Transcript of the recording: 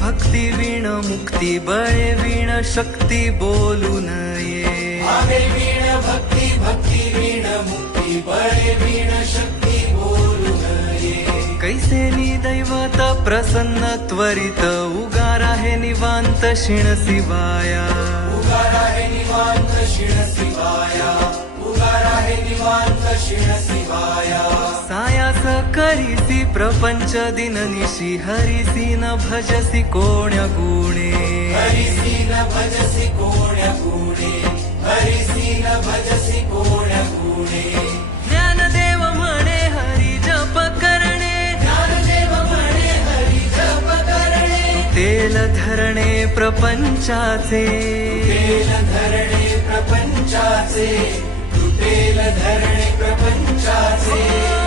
भक्ती वीण मुक्ती बळे वीण शक्ती बोलू नये. भावे वीण भक्ती भक्ती वीण मुक्ती बळे वीण शक्ती बोलू नये. कैसेनी दैवत प्रसन्न त्वरित उगार आहे निवांत शिण शिवाया. उगार आहे निवांत शिण शिवाया. उगार आहे निवांत शिण शिवाया. सायास करीसी प्रपंच दिननिशी हरिसी न भजसी कोण्या गुणे. हरिसी न भजसी कोण्या गुणे. हरिसी न भजसी कोण्या गुणे. ज्ञानदेव म्हणे हरी जप करणे. ज्ञानदेव म्हणे हरी जप करणे. तेल धरणे प्रपंचाचे. तेल धरणे प्रपंचाचे. तुटेल धरणे प्रपंचाचे.